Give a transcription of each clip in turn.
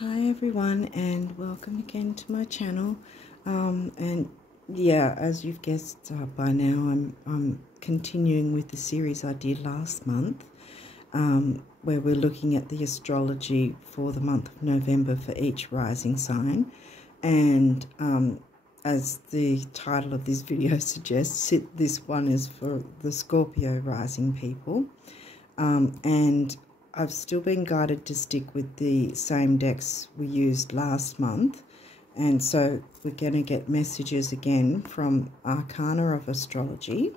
Hi everyone, and welcome again to my channel. And yeah, as you've guessed by now, I'm continuing with the series I did last month, where we're looking at the astrology for the month of November for each rising sign. And as the title of this video suggests, this one is for the Scorpio rising people. And I've still been guided to stick with the same decks we used last month, and so we're going to get messages again from Arcana of Astrology,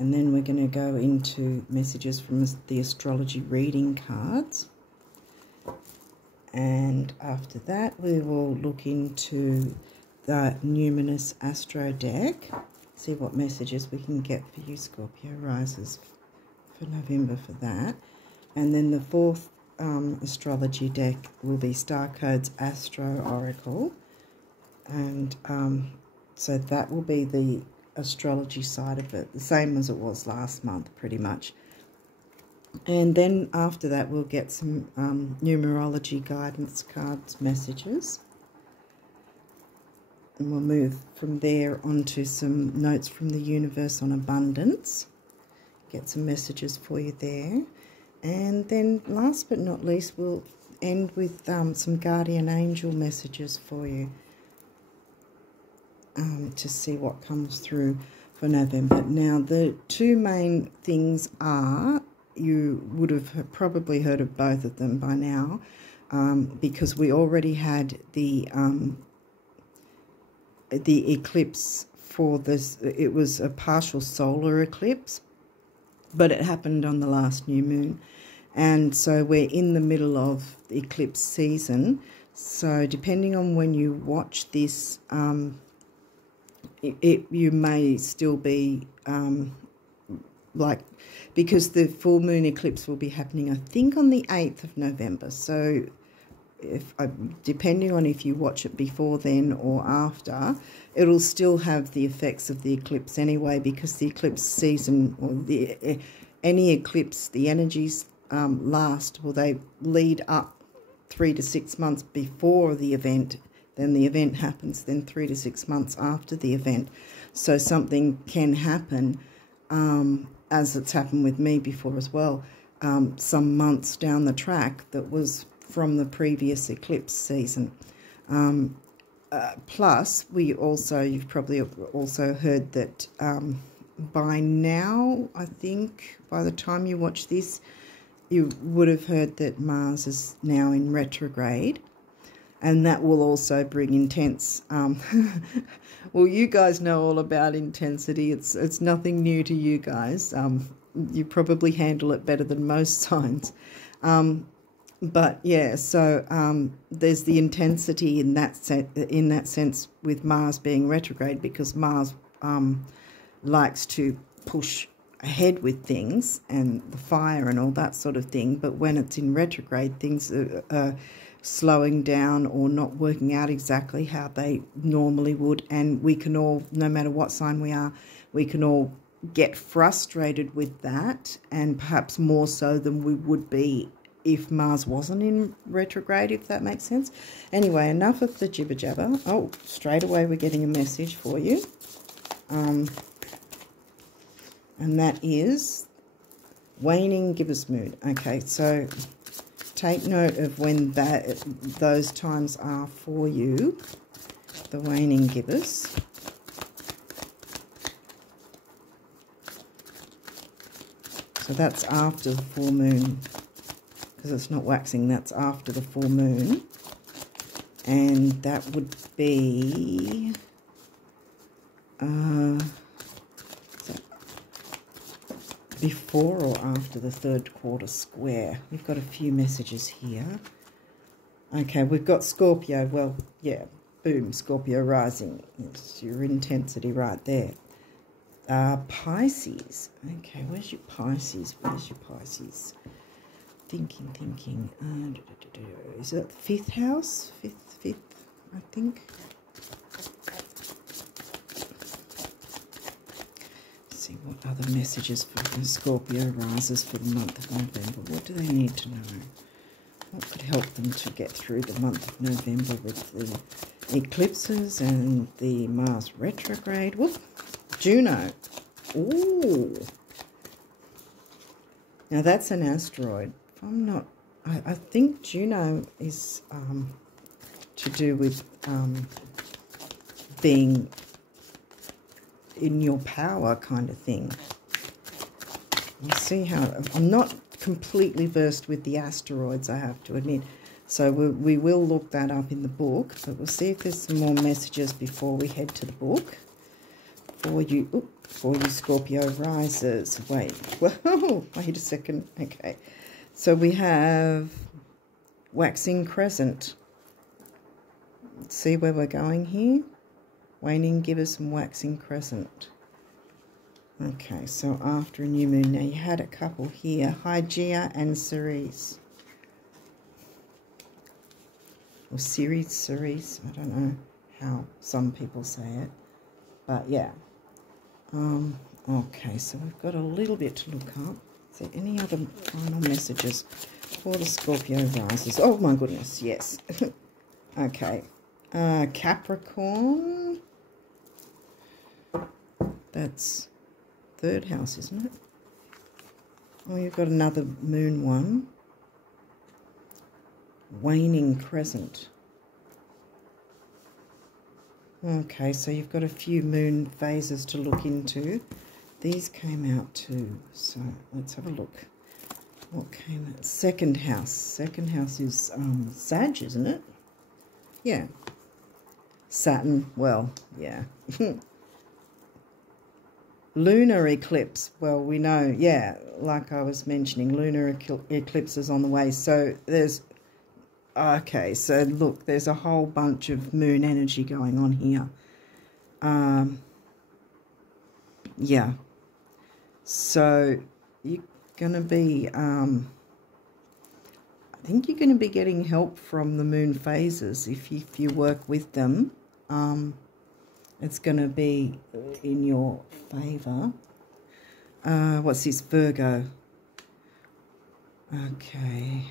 and then we're going to go into messages from the astrology reading cards, and after that we will look into the numinous astro deck, see what messages we can get for you Scorpio risers for November for that. And then the fourth astrology deck will be Star Codes Astro Oracle. And so that will be the astrology side of it, the same as it was last month, pretty much. And then after that, we'll get some numerology guidance cards messages. And we'll move from there onto some notes from the universe on abundance. Get some messages for you there. And then last but not least, we'll end with some guardian angel messages for you to see what comes through for November. Now, the two main things are, you would have probably heard of both of them by now, because we already had the eclipse for this. It was a partial solar eclipse, but it happened on the last new moon. And so we're in the middle of the eclipse season. So depending on when you watch this, you may still be because the full moon eclipse will be happening, I think, on the 8th of November. So depending on if you watch it before then or after, it'll still have the effects of the eclipse anyway, because the eclipse season, or any eclipse, the energies they lead up 3 to 6 months before the event. Then the event happens, then 3 to 6 months after the event. So something can happen, as it's happened with me before as well, some months down the track that was from the previous eclipse season. Plus, you've probably also heard that by now, I think, by the time you watch this, you would have heard that Mars is now in retrograde, and that will also bring intense, well, you guys know all about intensity. It's nothing new to you guys. You probably handle it better than most signs. But yeah, so there's the intensity in that sense with Mars being retrograde, because Mars likes to push ahead with things and the fire and all that sort of thing. But when it's in retrograde, things are slowing down or not working out exactly how they normally would. And we can all, no matter what sign we are, we can all get frustrated with that, and perhaps more so than we would be if Mars wasn't in retrograde, if that makes sense. Anyway, enough of the jibber jabber. Oh, straight away we're getting a message for you. And that is waning gibbous mood. Okay, so take note of when those times are for you, the waning gibbous. So that's after the full moon, because it's not waxing, that's after the full moon. And that would be before or after the third quarter square. We've got a few messages here. Okay, we've got Scorpio. Well, yeah, boom, Scorpio rising. It's your intensity right there. Pisces. Okay, where's your Pisces? Where's your Pisces? Thinking. Is it the fifth house? Fifth, I think. See what other messages for the Scorpio risers for the month of November. What do they need to know? what could help them to get through the month of November with the eclipses and the Mars retrograde? Whoop, Juno. Ooh. Now that's an asteroid. If I'm not, I think Juno is to do with being in your power kind of thing. We'll see how, I'm not completely versed with the asteroids, I have to admit. So we will look that up in the book, but we'll see if there's some more messages before we head to the book. For you Scorpio risers. Wait, whoa, wait a second. Okay, so we have waxing crescent. Let's see where we're going here. Waning gibbous and waxing crescent. Okay, so after a new moon. Now you had a couple here, Hygeia and Ceres. Or Ceres, I don't know how some people say it. But yeah. Okay, so we've got a little bit to look up. Is there any other final messages for the Scorpio risers? Oh my goodness, yes. Okay. Capricorn. That's third house, isn't it? Oh, you've got another moon one. Waning crescent. Okay, so you've got a few moon phases to look into. These came out too, so let's have a look. What came out? Second house. Second house is Sag, isn't it? Yeah. Saturn, well, yeah. Lunar eclipse, well, we know, yeah, like I was mentioning, lunar eclipse is on the way. So there's, okay, so look, there's a whole bunch of moon energy going on here. Yeah. So you're going to be, I think you're going to be getting help from the moon phases if you work with them. It's going to be in your favour. What's this? Virgo. Okay.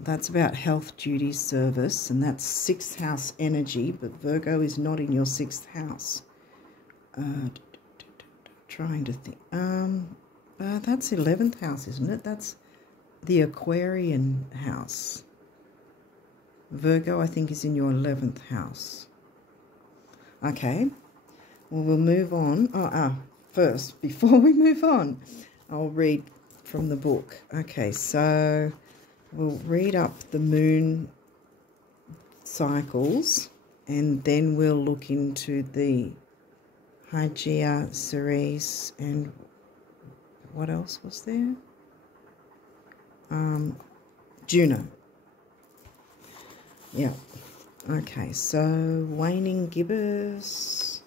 That's about health, duty, service, and that's 6th house energy, but Virgo is not in your 6th house. Trying to think. That's 11th house, isn't it? That's the Aquarian house. Virgo, I think, is in your 11th house. Okay. Well, we'll move on. First, before we move on, I'll read from the book. Okay, so we'll read up the moon cycles, and then we'll look into the Hygeia, Ceres, and what else was there? Juno. Yeah. Okay, so waning gibbous.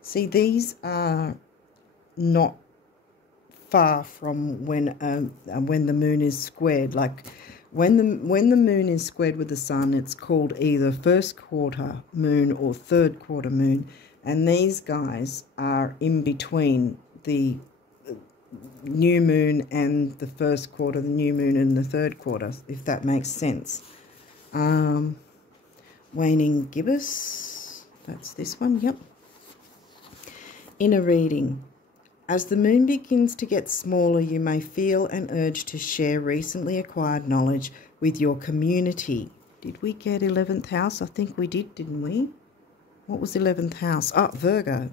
See, these are not far from when the moon is squared. Like when the moon is squared with the sun, it's called either first quarter moon or third quarter moon, and these guys are in between the new moon and the first quarter, the new moon and the third quarter, if that makes sense. Waning gibbous, that's this one, yep. Inner reading. As the moon begins to get smaller, you may feel an urge to share recently acquired knowledge with your community. Did we get 11th house? I think we did, didn't we? What was 11th house? Oh, Virgo.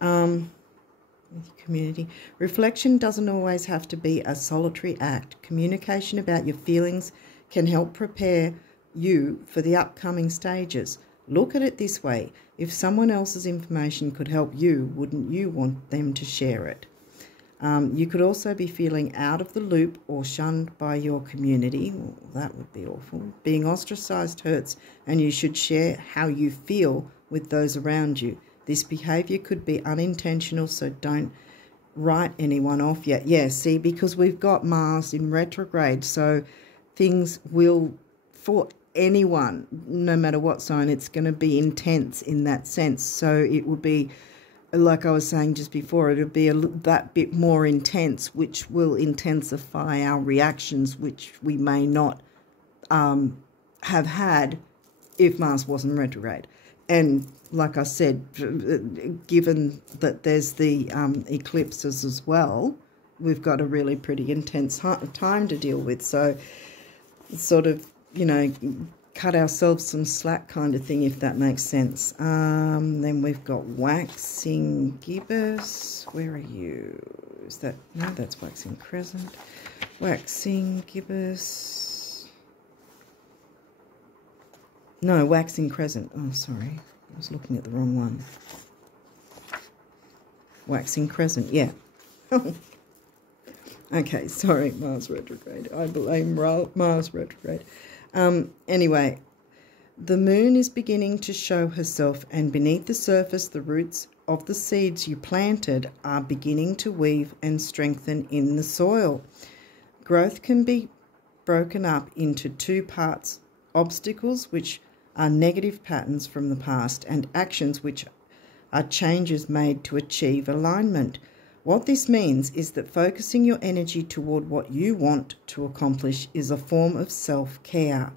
With your community. Reflection doesn't always have to be a solitary act. Communication about your feelings can help prepare you for the upcoming stages. Look at it this way. If someone else's information could help you, wouldn't you want them to share it? You could also be feeling out of the loop or shunned by your community. Well, that would be awful. Being ostracized hurts, and you should share how you feel with those around you. This behaviour could be unintentional, so don't write anyone off yet. Yeah, see, because we've got Mars in retrograde, so things will, for anyone, no matter what sign, it's going to be intense in that sense. So it will be like I was saying just before, it'll be that bit more intense, which will intensify our reactions, which we may not have had if Mars wasn't retrograde. And like I said, given that there's the eclipses as well, we've got a really pretty intense time to deal with. So sort of, you know, cut ourselves some slack kind of thing, if that makes sense. Then we've got waxing gibbous. Where are you? Is that, no, that's waxing crescent. Waxing gibbous. No, waxing crescent. Oh, sorry. I was looking at the wrong one. Waxing crescent, yeah. Okay, sorry, Mars retrograde. I blame Mars retrograde. Anyway, the moon is beginning to show herself, and beneath the surface, the roots of the seeds you planted are beginning to weave and strengthen in the soil. Growth can be broken up into two parts: obstacles, which are negative patterns from the past, and actions, which are changes made to achieve alignment. What this means is that focusing your energy toward what you want to accomplish is a form of self-care.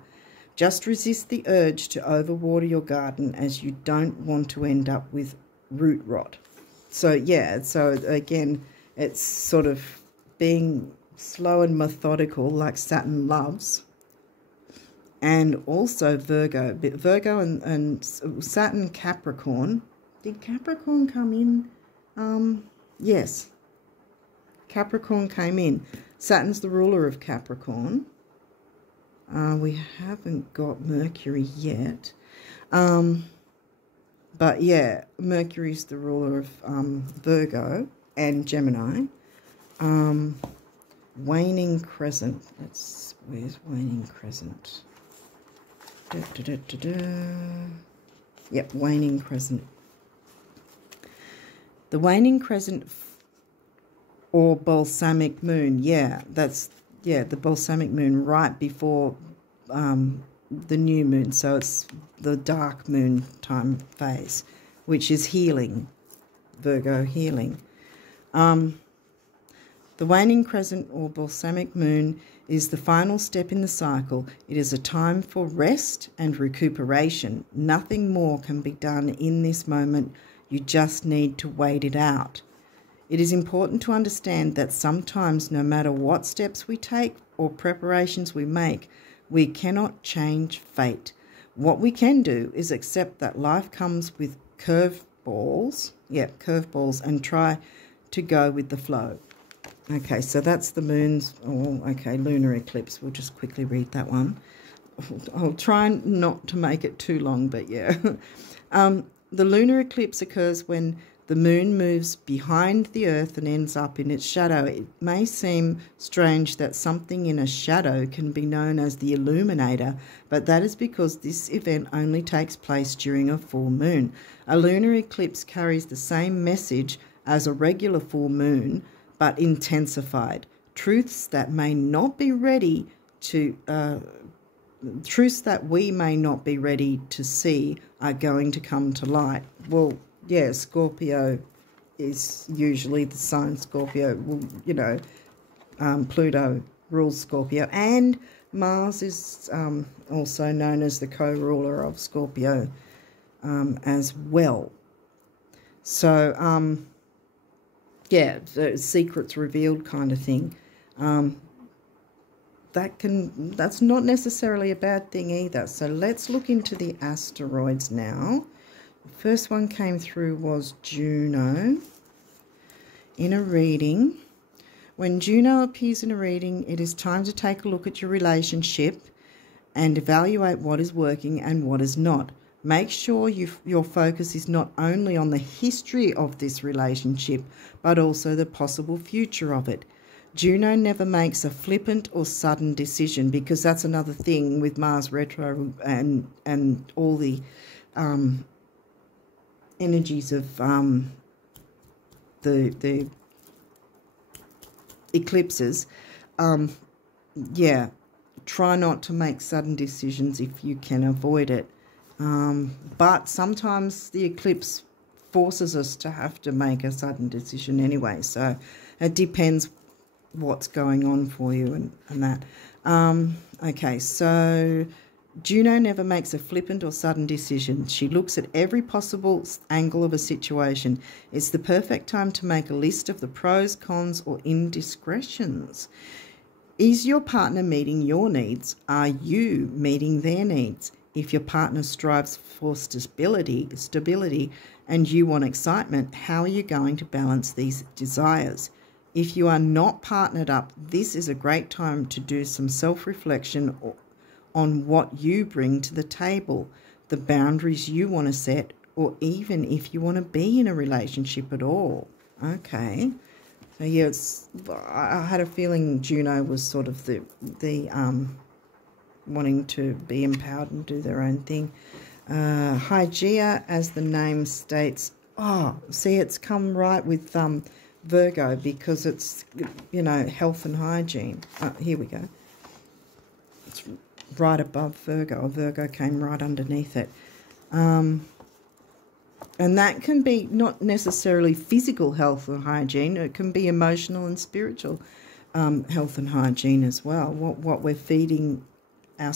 Just resist the urge to overwater your garden, as you don't want to end up with root rot. So yeah, so again, it's sort of being slow and methodical, like Saturn loves. And also Virgo and Saturn Capricorn. Did Capricorn come in? Yes, Capricorn came in. Saturn's the ruler of Capricorn. We haven't got Mercury yet. But yeah, Mercury's the ruler of Virgo and Gemini. Waning crescent. Where's waning crescent? Yep, waning crescent. The waning crescent or balsamic moon, the balsamic moon right before the new moon. So it's the dark moon time phase, which is healing, Virgo healing. The waning crescent or balsamic moon is the final step in the cycle. It is a time for rest and recuperation. Nothing more can be done in this moment. You just need to wait it out. It is important to understand that sometimes, no matter what steps we take or preparations we make, we cannot change fate. What we can do is accept that life comes with curveballs, and try to go with the flow. Okay, so that's the moon's, lunar eclipse. We'll just quickly read that one. I'll try not to make it too long, but yeah. The lunar eclipse occurs when the moon moves behind the earth and ends up in its shadow. It may seem strange that something in a shadow can be known as the illuminator, but that is because this event only takes place during a full moon. A lunar eclipse carries the same message as a regular full moon, but intensified. Truths that we may not be ready to see are going to come to light. Well, yeah, Scorpio is usually the sign Scorpio. Well, Pluto rules Scorpio, and Mars is also known as the co-ruler of Scorpio as well. So, the secrets revealed kind of thing. That's not necessarily a bad thing either. So let's look into the asteroids now. The first one came through was Juno in a reading. When Juno appears in a reading, it is time to take a look at your relationship and evaluate what is working and what is not. Make sure your focus is not only on the history of this relationship, but also the possible future of it. Juno never makes a flippant or sudden decision, because that's another thing with Mars retro and all the energies of the eclipses. Try not to make sudden decisions if you can avoid it. But sometimes the eclipse forces us to have to make a sudden decision anyway. So it depends what's going on for you and that. Okay, so Juno never makes a flippant or sudden decision. She looks at every possible angle of a situation. It's the perfect time to make a list of the pros, cons, or indiscretions. Is your partner meeting your needs? Are you meeting their needs? If your partner strives for stability, and you want excitement, how are you going to balance these desires? If you are not partnered up, this is a great time to do some self-reflection on what you bring to the table, the boundaries you want to set, or even if you want to be in a relationship at all. Okay. So yeah, I had a feeling Juno was sort of the wanting to be empowered and do their own thing. Hygeia, as the name states, see, it's come right with Virgo, because it's, you know, health and hygiene. Here we go. It's right above Virgo, or Virgo came right underneath it. And that can be not necessarily physical health or hygiene. It can be emotional and spiritual health and hygiene as well. What we're feeding our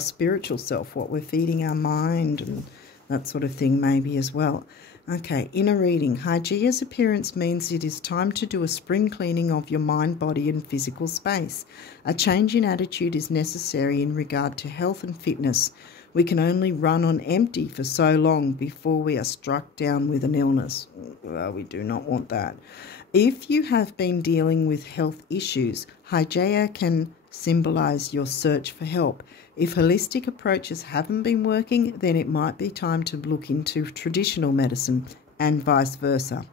spiritual self, what we're feeding our mind, and that sort of thing maybe as well. Okay, inner reading. Hygeia's appearance means it is time to do a spring cleaning of your mind, body and physical space. A change in attitude is necessary in regard to health and fitness. We can only run on empty for so long before we are struck down with an illness. Well, we do not want that. If you have been dealing with health issues, Hygeia can symbolize your search for help. If holistic approaches haven't been working, then it might be time to look into traditional medicine and vice versa.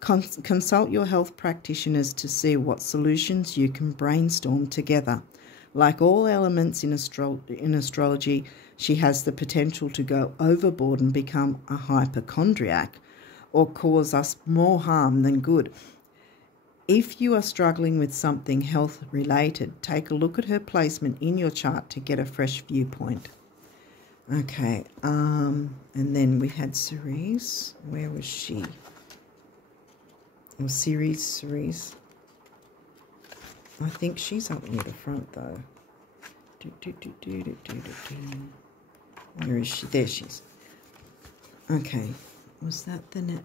Consult your health practitioners to see what solutions you can brainstorm together. Like all elements in astrology, she has the potential to go overboard and become a hypochondriac or cause us more harm than good. If you are struggling with something health-related, take a look at her placement in your chart to get a fresh viewpoint. Okay, and then we had Cerise. Where was she? Oh, Cerise. I think she's up near the front, though. Where is she? There she is. Okay. Was that the net?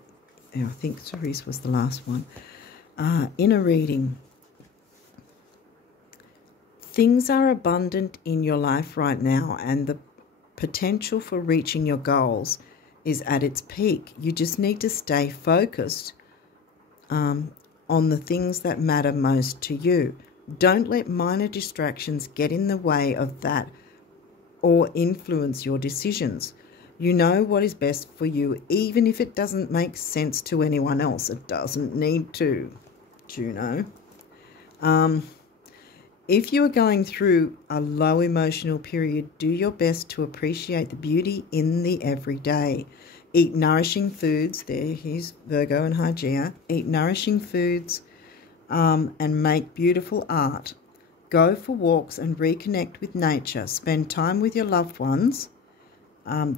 Oh, I think Cerise was the last one. Inner reading. Things are abundant in your life right now, and the potential for reaching your goals is at its peak. You just need to stay focused on the things that matter most to you. Don't let minor distractions get in the way of that or influence your decisions. You know what is best for you, even if it doesn't make sense to anyone else. It doesn't need to, Juno. If you are going through a low emotional period, do your best to appreciate the beauty in the everyday. Eat nourishing foods. There, here's Virgo and Hygeia. Eat nourishing foods and make beautiful art. Go for walks and reconnect with nature. Spend time with your loved ones,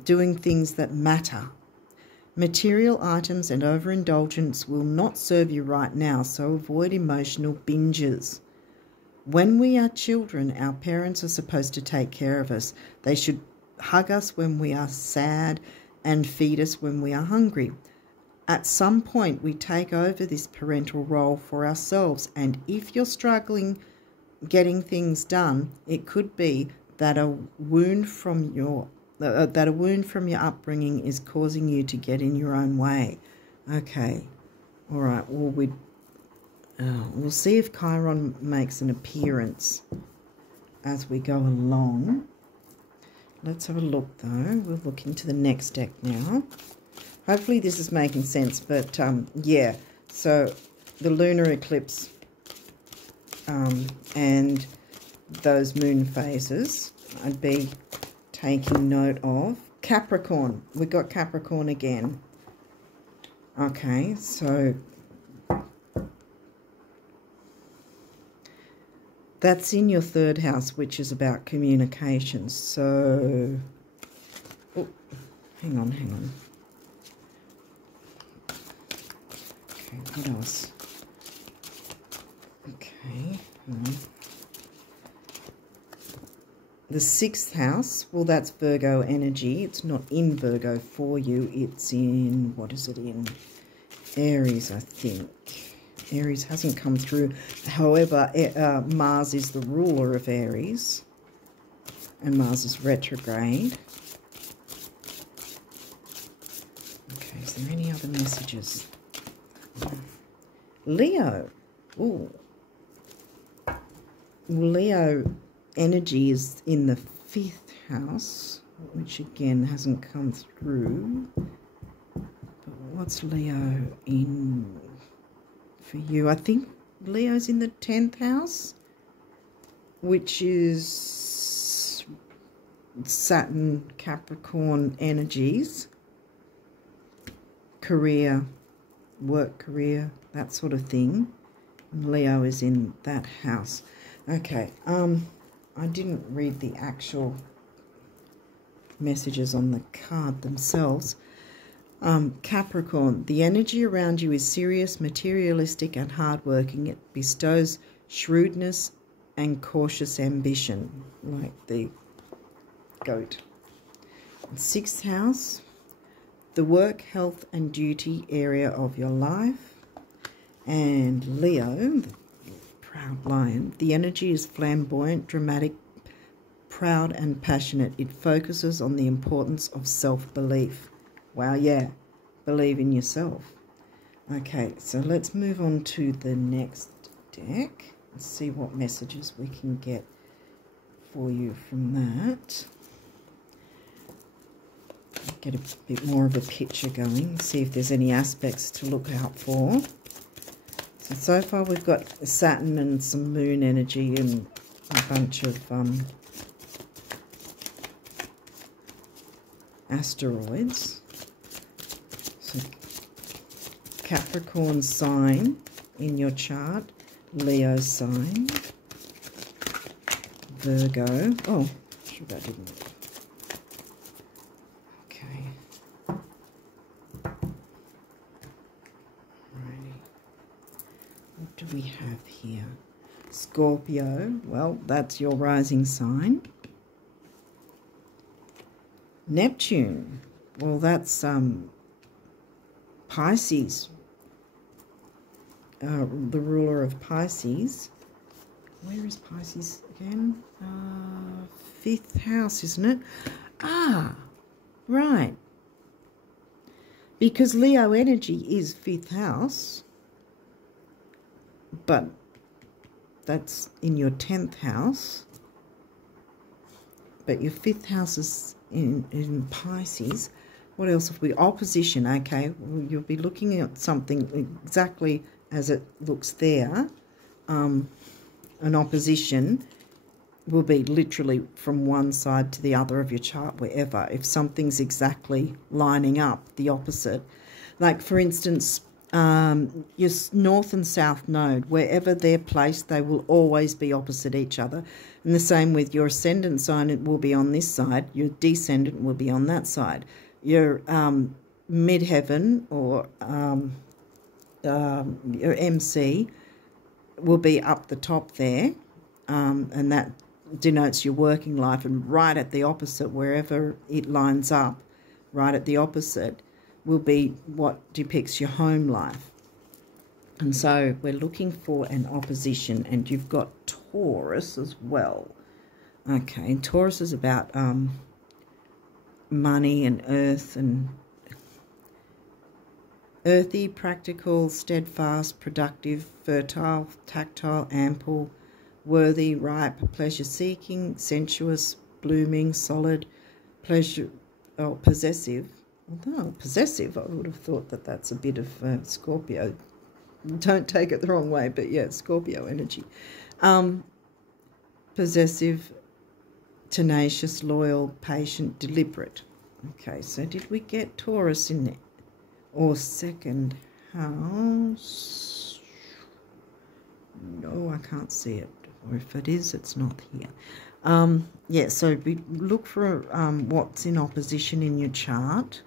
doing things that matter. Material items and overindulgence will not serve you right now, so avoid emotional binges. When we are children, our parents are supposed to take care of us. They should hug us when we are sad and feed us when we are hungry. At some point, we take over this parental role for ourselves, and if you're struggling getting things done, it could be that a wound from your upbringing is causing you to get in your own way. Okay, all right. Well, we'll see if Chiron makes an appearance as we go along. Let's have a look, though. We'll look into the next deck now. Hopefully this is making sense, but yeah. So the lunar eclipse and those moon phases, I'd be taking note of. Capricorn. We got Capricorn again. Okay, so that's in your third house, which is about communications. So, oh, hang on. Okay, what else? Okay. The 6th house, well, that's Virgo energy. It's not in Virgo for you. It's in, what is it in? Aries, I think. Aries hasn't come through. However, Mars is the ruler of Aries. And Mars is retrograde. Okay, is there any other messages? Leo. Ooh. Leo energy is in the 5th house, which again hasn't come through. But what's Leo in for you? I think Leo's in the 10th house, which is Saturn, Capricorn energies. Career, work career, that sort of thing. Leo is in that house. Okay, I didn't read the actual messages on the card themselves. Capricorn, the energy around you is serious, materialistic and hardworking. It bestows shrewdness and cautious ambition, like the goat. 6th house, the work, health and duty area of your life. And Leo, the proud lion, the energy is flamboyant, dramatic, proud and passionate. It focuses on the importance of self-belief. Wow, yeah, believe in yourself. Okay, so let's move on to the next deck and see what messages we can get for you from that. Get a bit more of a picture going, see if there's any aspects to look out for. So far we've got Saturn and some moon energy and a bunch of asteroids. So Capricorn sign in your chart, Leo sign, Virgo. Oh, sure that didn't. What do we have here? Scorpio, well, that's your rising sign. Neptune, well, that's Pisces, the ruler of Pisces. Where is Pisces again? 5th house, isn't it? Ah, right. Because Leo energy is 5th house, but that's in your 10th house. But your 5th house is in Pisces. What else have we? Opposition, okay. Well, you'll be looking at something exactly as it looks there. An opposition will be literally from one side to the other of your chart, wherever. If something's exactly lining up, the opposite. Like, for instance, your north and south node, wherever they're placed, they will always be opposite each other. And the same with your ascendant sign, it will be on this side. Your descendant will be on that side. Your midheaven or your MC will be up the top there, and that denotes your working life. And right at the opposite, wherever it lines up, right at the opposite, will be what depicts your home life. And so we're looking for an opposition, and you've got Taurus as well. Okay, and Taurus is about money and earth, and earthy, practical, steadfast, productive, fertile, tactile, ample, worthy, ripe, pleasure-seeking, sensuous, blooming, solid, pleasure, possessive. Although possessive, I would have thought that that's a bit of Scorpio. Don't take it the wrong way, but yeah, Scorpio energy. Possessive, tenacious, loyal, patient, deliberate. Okay, so did we get Taurus in there? Or 2nd house? No, I can't see it. Or if it is, it's not here. Yeah, so we look for what's in opposition in your chart.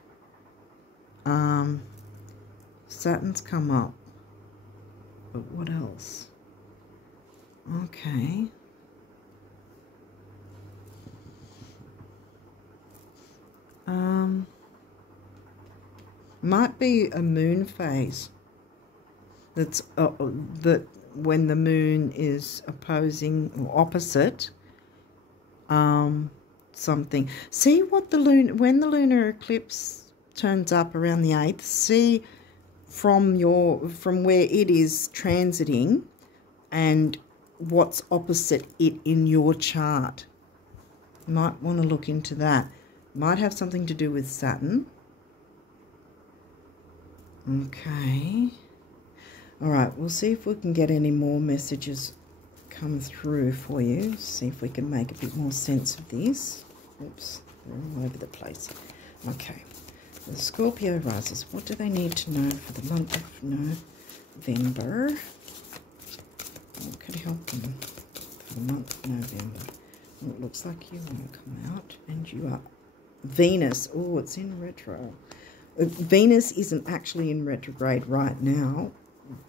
Saturn's come up. but what else? Okay. Might be a moon phase. That's that when the moon is opposing or opposite something. See what the when the lunar eclipse turns up around the 8th. See from where it is transiting and what's opposite it in your chart. You might want to look into that. Might have something to do with Saturn. Okay. All right, we'll see if we can get any more messages come through for you. See if we can make a bit more sense of this. Oops, they're all over the place. Okay. The Scorpio rises. What do they need to know for the month of November? What could help them for the month of November? Well, it looks like you want to come out, and you are. Venus. Oh, it's in retro. Venus isn't actually in retrograde right now,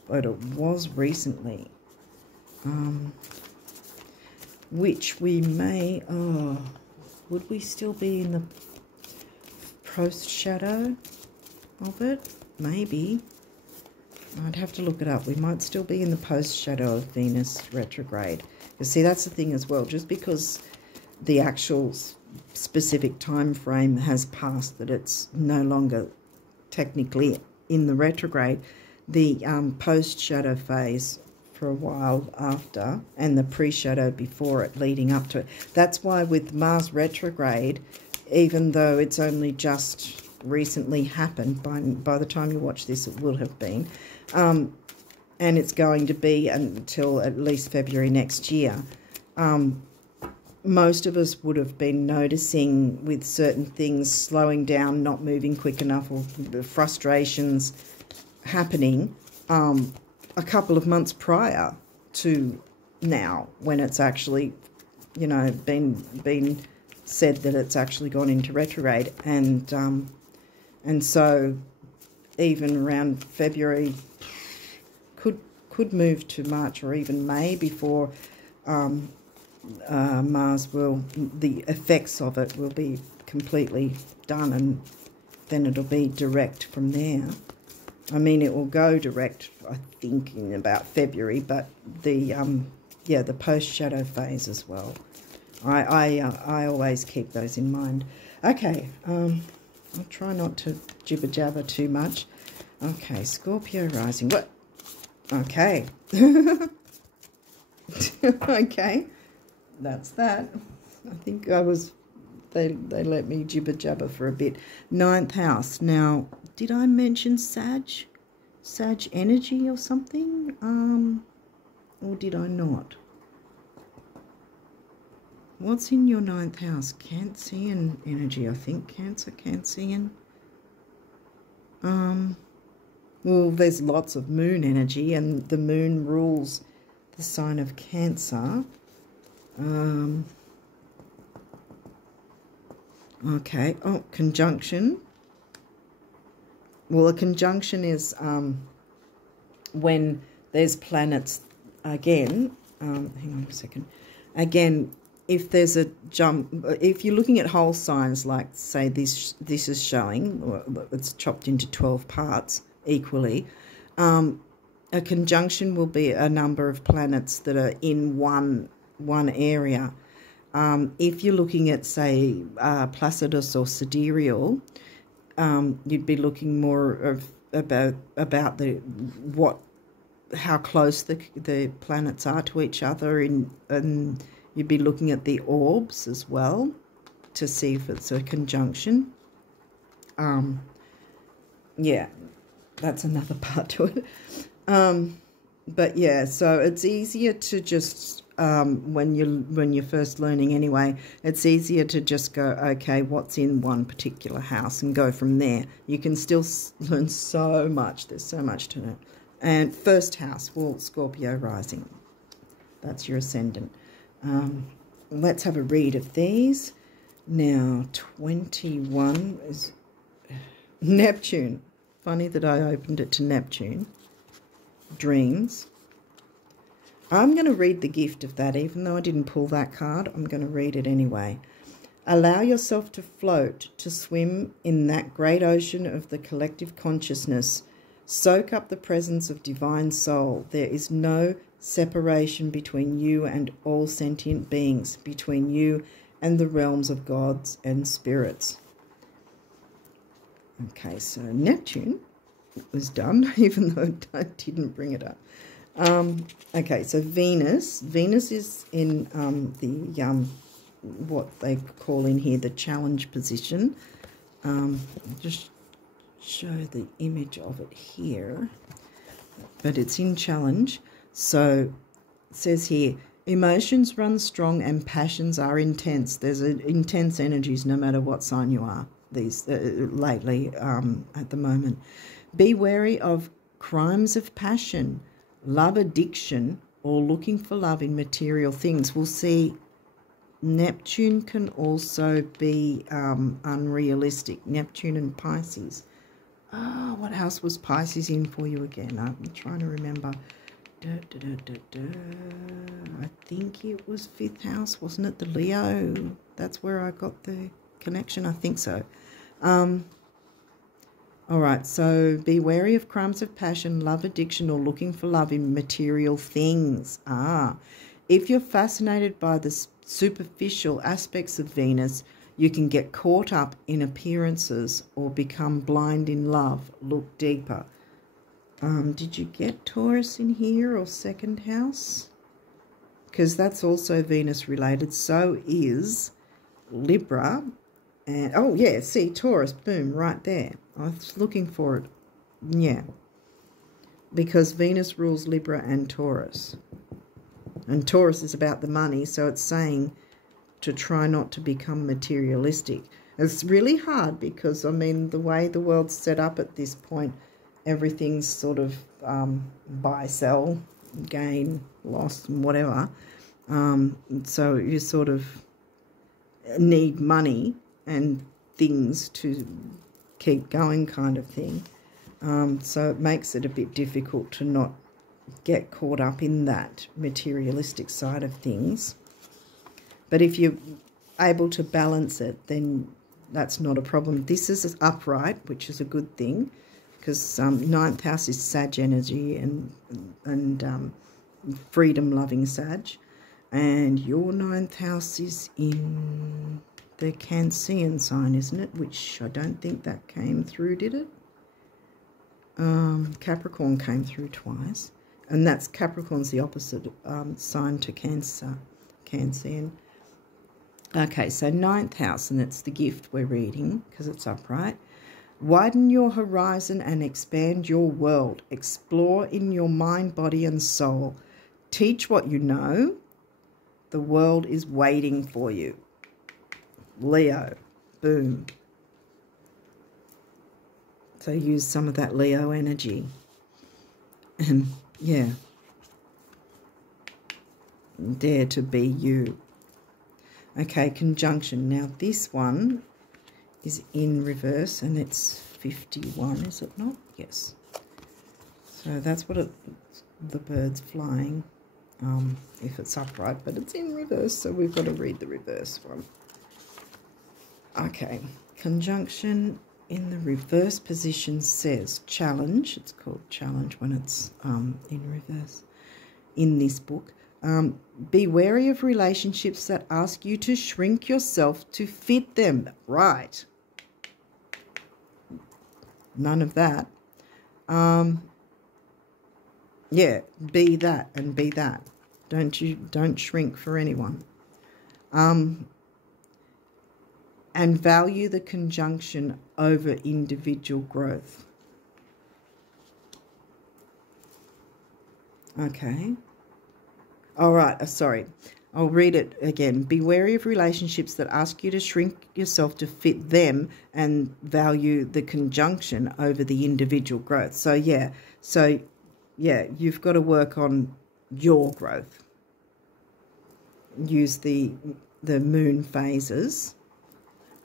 but it was recently. Which we may... Oh, would we still be in the post-shadow of it? Maybe. I'd have to look it up. We might still be in the post-shadow of Venus retrograde. You see, that's the thing as well. Just because the actual specific time frame has passed, that it's no longer technically in the retrograde, the post-shadow phase for a while after, and the pre-shadow before it leading up to it. That's why with Mars retrograde, even though it's only just recently happened, by the time you watch this it will have been, and it's going to be until at least February next year, most of us would have been noticing with certain things slowing down, not moving quick enough, or frustrations happening a couple of months prior to now, when it's actually, you know, been said that it's actually gone into retrograde, and so even around February could move to March or even May before Mars will, the effects of it will be completely done, and then it'll be direct from there. I mean, it will go direct, I think, in about February, but the the post-shadow phase as well. I always keep those in mind. Okay, I'll try not to jibber-jabber too much. Okay, Scorpio rising. What? Okay. Okay, that's that. I think I was... They let me jibber-jabber for a bit. 9th house. Now, did I mention Sag energy or something? Or did I not? What's in your 9th house? Cancerian energy, I think. Cancer, Cancerian. Well, there's lots of moon energy, and the moon rules the sign of Cancer. Okay. Oh, conjunction. Well, a conjunction is when there's planets, again, hang on a second. Again, if there's a jump, if you're looking at whole signs, like, say, this is showing, or it's chopped into 12 parts equally, a conjunction will be a number of planets that are in one area. If you're looking at, say, Placidus or Sidereal, you'd be looking more of about how close the planets are to each other, and you'd be looking at the orbs as well to see if it's a conjunction. Yeah, that's another part to it. But yeah, so it's easier to just when you're first learning anyway, it's easier to just go, okay, what's in one particular house, and go from there. You can still learn so much. There's so much to know. And first house, well, Scorpio rising. That's your ascendant. Let's have a read of these. Now, 21 is Neptune. Funny that I opened it to Neptune. Dreams. I'm going to read the gift of that, even though I didn't pull that card. I'm going to read it anyway. Allow yourself to float, to swim in that great ocean of the collective consciousness. Soak up the presence of divine soul. There is no separation between you and all sentient beings, between you and the realms of gods and spirits. Okay, so Neptune was done, even though I didn't bring it up. Okay, so Venus. Venus is in what they call in here the challenge position. Just show the image of it here, but it's in challenge. So it says here, emotions run strong and passions are intense. There's intense energies no matter what sign you are these lately at the moment. Be wary of crimes of passion, love addiction, or looking for love in material things. We'll see Neptune can also be unrealistic. Neptune and Pisces. What house was Pisces in for you again? I'm trying to remember. I think it was 5th house, wasn't it? The Leo. That's where I got the connection. I think so. All right, so be wary of crimes of passion, love addiction, or looking for love in material things. If you're fascinated by the superficial aspects of Venus, you can get caught up in appearances or become blind in love. Look deeper. Did you get Taurus in here or 2nd house? Because that's also Venus related. So is Libra. And oh yeah, see Taurus, boom, right there. I was looking for it. Yeah. Because Venus rules Libra and Taurus. And Taurus is about the money, so it's saying to try not to become materialistic. It's really hard because, I mean, the way the world's set up at this point, everything's sort of buy, sell, gain, loss, and whatever. So you sort of need money and things to keep going kind of thing. So it makes it a bit difficult to not get caught up in that materialistic side of things. But if you're able to balance it, then that's not a problem. This is upright, which is a good thing, because 9th house is Sag energy and freedom-loving Sag. And your 9th house is in the Cancerian sign, isn't it? Which I don't think that came through, did it? Capricorn came through twice. And that's Capricorn's the opposite sign to Cancer, Cancerian. Okay, so 9th house, and it's the gift we're reading because it's upright. Widen your horizon and expand your world. Explore in your mind, body, and soul. Teach what you know. The world is waiting for you. Leo, boom. So use some of that Leo energy. And yeah, dare to be you. Okay, conjunction. Now this one is in reverse and it's 51, is it not? Yes. So that's what the bird's flying if it's upright, but it's in reverse, so we've got to read the reverse one. Okay, conjunction in the reverse position says challenge. It's called challenge when it's in reverse in this book. Be wary of relationships that ask you to shrink yourself to fit them. Right. None of that. Yeah, be that and be that. Don't shrink for anyone. And value the conjunction over individual growth. Okay. All right, sorry. I'll read it again. Be wary of relationships that ask you to shrink yourself to fit them and value the conjunction over the individual growth. So, yeah, you've got to work on your growth. Use the moon phases.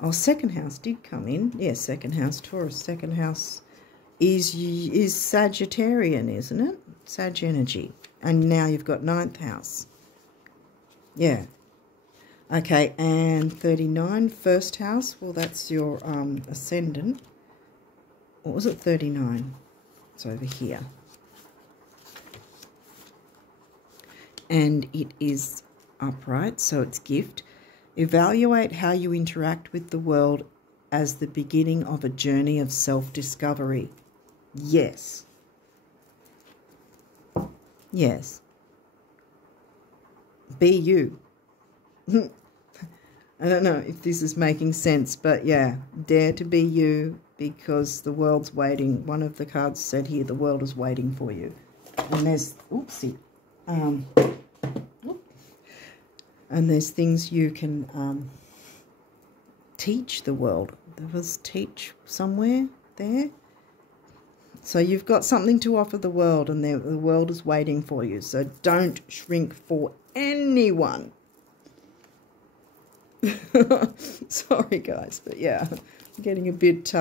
Oh, 2nd house did come in. Yeah, 2nd house, Taurus. 2nd house is Sagittarian, isn't it? Sag energy. And now you've got 9th house. Yeah. Okay, and 39, first house. Well, that's your ascendant. What was it, 39? It's over here. And it is upright, so it's gift. Evaluate how you interact with the world as the beginning of a journey of self-discovery. Yes. Yes. Be you. I don't know if this is making sense, but yeah, dare to be you, because the world's waiting. One of the cards said here, the world is waiting for you. And there's, oopsie, and there's things you can teach the world. There was teach somewhere there. So you've got something to offer the world, and the world is waiting for you. So don't shrink for anyone. Sorry, guys, but yeah, I'm getting a bit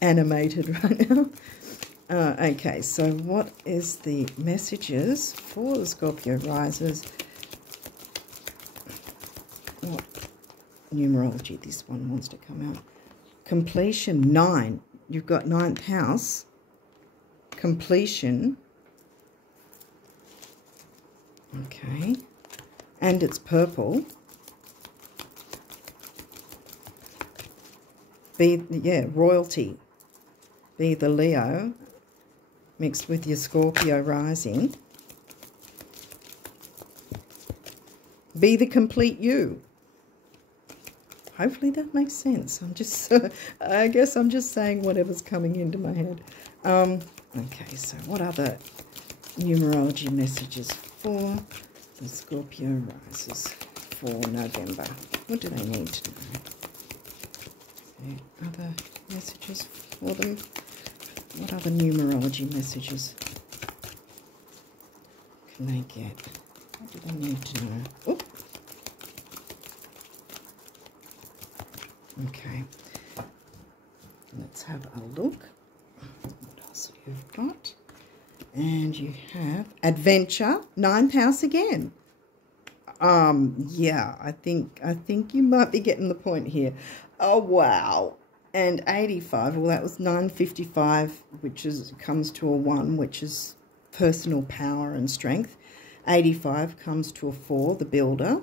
animated right now. Okay, so what is the messages for the Scorpio risers? What numerology this one wants to come out? Completion, 9. You've got 9th house. Completion. Okay. And it's purple. Royalty. Be the Leo mixed with your Scorpio rising. Be the complete you. Hopefully that makes sense. I'm just, I guess I'm just saying whatever's coming into my head. Okay, so what other numerology messages for the Scorpio risers for November? What do they need to know? Other messages for them? What other numerology messages can they get? What do they need to know? Oop. Okay, let's have a look. What else have you got? And you have adventure, 9th house again. Yeah, I think you might be getting the point here. Oh wow. And 85, well that was 955, which comes to a 1, which is personal power and strength. 85 comes to a 4, the builder.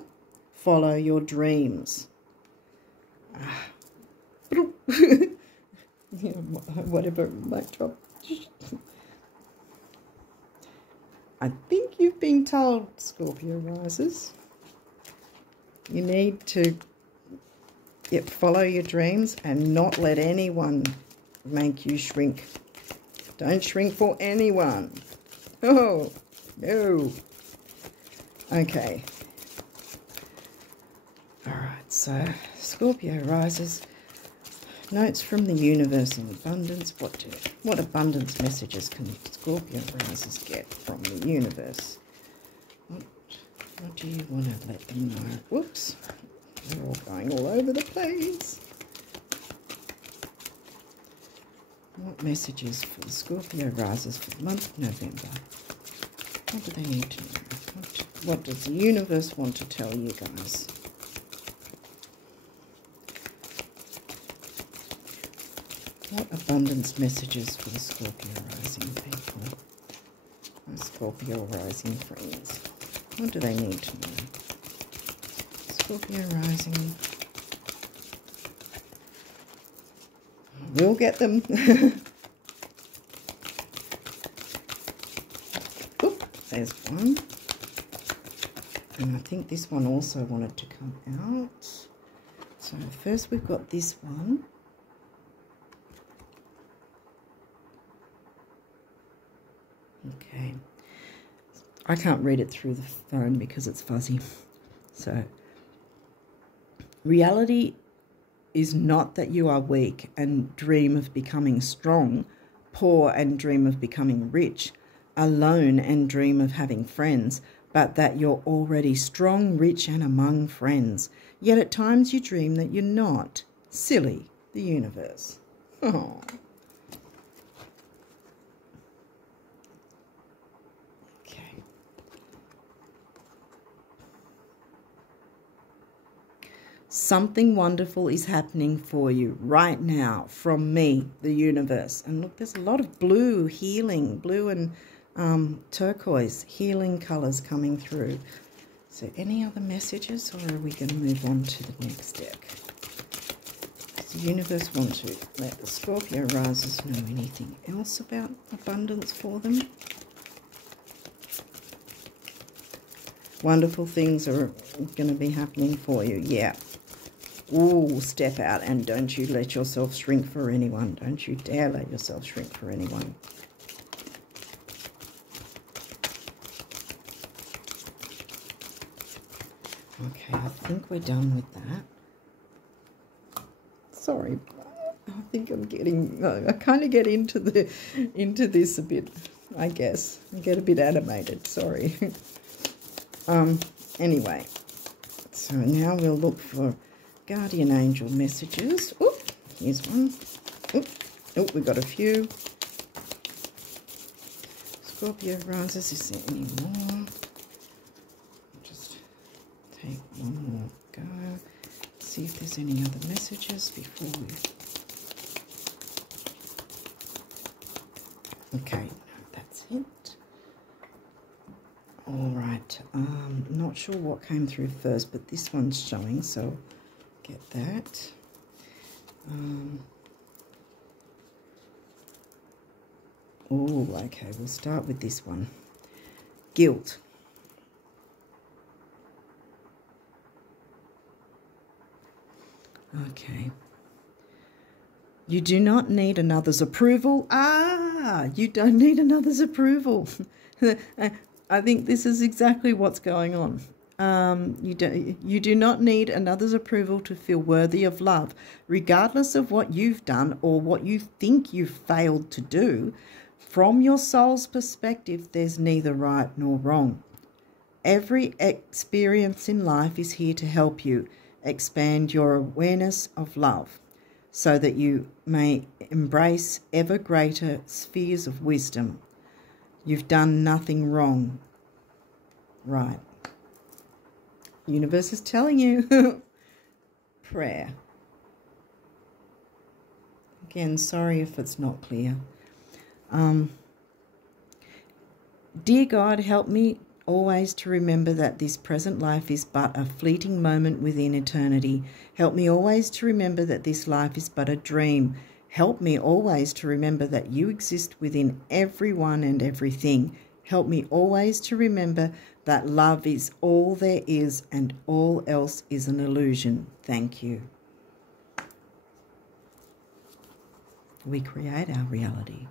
Follow your dreams. Yeah, whatever might drop. I think you've been told, Scorpio risers, you need to follow your dreams and not let anyone make you shrink. Don't shrink for anyone. Oh, no. Okay. All right, so Scorpio risers, notes from the universe in abundance. What abundance messages can Scorpio risers get from the universe? What do you want to let them know? Whoops. They're all going all over the place. What messages for the Scorpio risers for the month of November? What do they need to know? What does the universe want to tell you guys? What abundance messages for the Scorpio rising people? My Scorpio rising friends. What do they need to know? Scorpio rising. We'll get them. Oop, there's one. And I think this one also wanted to come out. So first we've got this one. Okay. I can't read it through the phone because it's fuzzy. So, reality is not that you are weak and dream of becoming strong, poor and dream of becoming rich, alone and dream of having friends, but that you're already strong, rich and among friends. Yet at times you dream that you're not. Silly, the universe. Oh. 'Cause Something wonderful is happening for you right now from me, the universe. And look, there's a lot of blue healing, blue and turquoise healing colours coming through. So any other messages, or are we going to move on to the next deck? Does the universe want to let the Scorpio risers know anything else about abundance for them? Wonderful things are going to be happening for you. Yeah. Ooh, step out, and don't you let yourself shrink for anyone. Don't you dare let yourself shrink for anyone. Okay, I think we're done with that. Sorry, I think I'm getting, I kind of get into this a bit, I guess. I get a bit animated, sorry. Anyway, so now we'll look for guardian angel messages. Oh, here's one. Oh, we got a few. Scorpio risers, is there any more? Just take one more go. See if there's any other messages before we... Okay, no, that's it. All right, not sure what came through first, but this one's showing, so get that. Oh, okay, we'll start with this one. Guilt. Okay. You do not need another's approval. Ah, you don't need another's approval. I think this is exactly what's going on. You do not need another's approval to feel worthy of love, regardless of what you've done or what you think you've failed to do. From your soul's perspective, there's neither right nor wrong. Every experience in life is here to help you expand your awareness of love, so that you may embrace ever greater spheres of wisdom. You've done nothing wrong. Right. Universe is telling you. Prayer. Again, sorry if it's not clear. Dear God, help me always to remember that this present life is but a fleeting moment within eternity. Help me always to remember that this life is but a dream. Help me always to remember that you exist within everyone and everything. Help me always to remember that love is all there is and all else is an illusion. Thank you. We create our reality.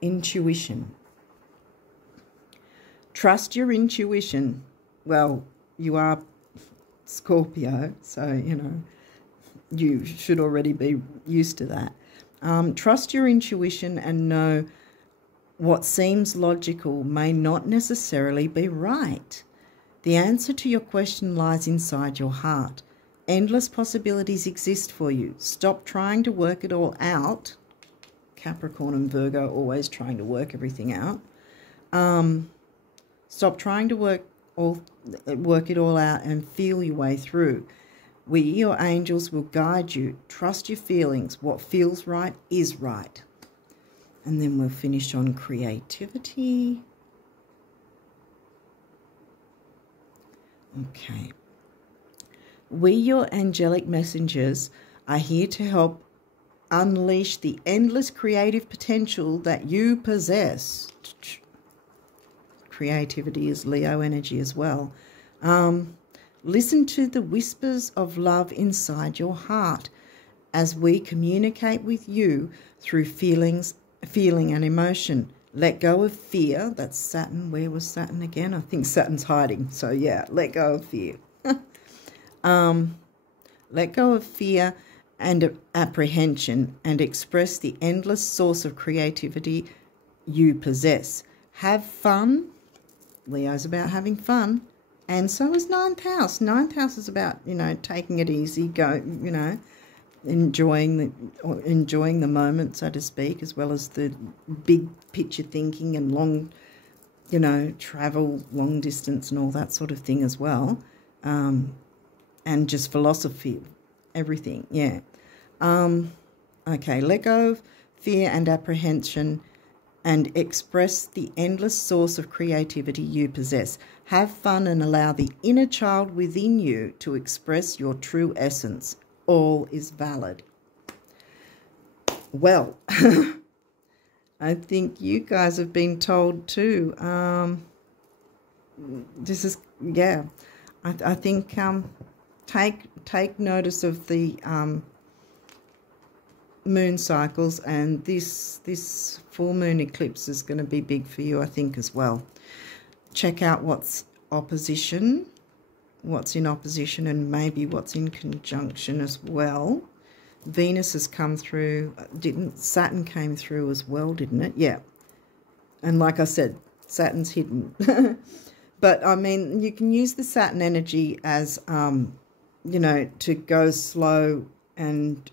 Intuition. Trust your intuition. Well, you are Scorpio, so, you know, you should already be used to that. Trust your intuition and know what seems logical may not necessarily be right. The answer to your question lies inside your heart. Endless possibilities exist for you. Stop trying to work it all out. Capricorn and Virgo always trying to work everything out. Stop trying to work it all out and feel your way through. We, your angels, will guide you. Trust your feelings. What feels right is right. And then we'll finish on creativity. Okay. We, your angelic messengers, are here to help unleash the endless creative potential that you possess. Creativity is Leo energy as well. Listen to the whispers of love inside your heart as we communicate with you through feeling and emotion. Let go of fear. That's Saturn. Where was Saturn again? I think Saturn's hiding. So yeah, let go of fear. Let go of fear and apprehension and express the endless source of creativity you possess. Have fun. Leo's about having fun. And so is ninth house. Ninth house is about, you know, taking it easy, enjoying the moment, so to speak, as well as the big picture thinking and long, travel, long distance and all that sort of thing as well. and just philosophy, everything, yeah. Okay, let go of fear and apprehension and express the endless source of creativity you possess. Have fun and allow the inner child within you to express your true essence. All is valid. Well, I think you guys have been told too. This is, yeah, I think take notice of the moon cycles, and this full moon eclipse is going to be big for you, I think, as well. Check out what's opposition, what's in opposition, and maybe what's in conjunction as well. Venus has come through, Saturn came through as well, didn't it? Yeah. And like I said, Saturn's hidden. But, I mean, you can use the Saturn energy as, you know, to go slow and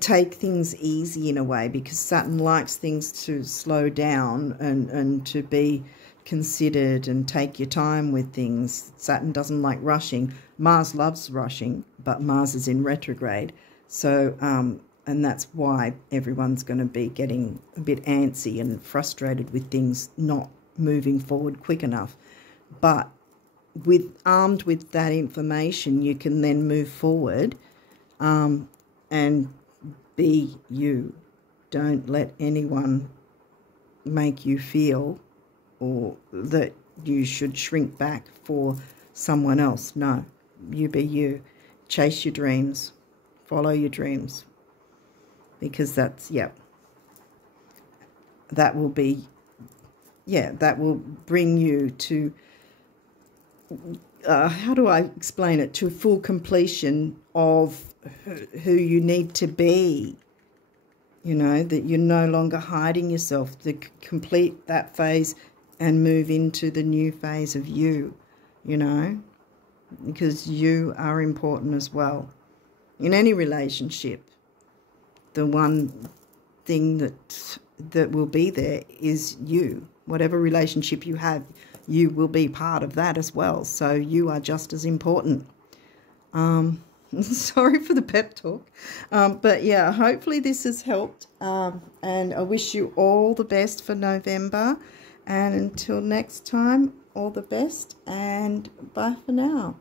take things easy in a way, because Saturn likes things to slow down and to be considered and take your time with things. Saturn doesn't like rushing. Mars loves rushing, but Mars is in retrograde. So, and that's why everyone's going to be getting a bit antsy and frustrated with things not moving forward quick enough. But armed with that information, you can then move forward and be you. Don't let anyone make you feel or that you should shrink back for someone else. No, you be you. Chase your dreams. Follow your dreams. Because that's, yeah, that will be, yeah, that will bring you to, how do I explain it, to full completion of who you need to be. You know, that you're no longer hiding yourself, to complete that phase and move into the new phase of you, you know, because you are important as well. In any relationship, the one thing that will be there is you. Whatever relationship you have, you will be part of that as well. So you are just as important. Sorry for the pep talk. But yeah, hopefully this has helped. And I wish you all the best for November. And until next time, all the best and bye for now.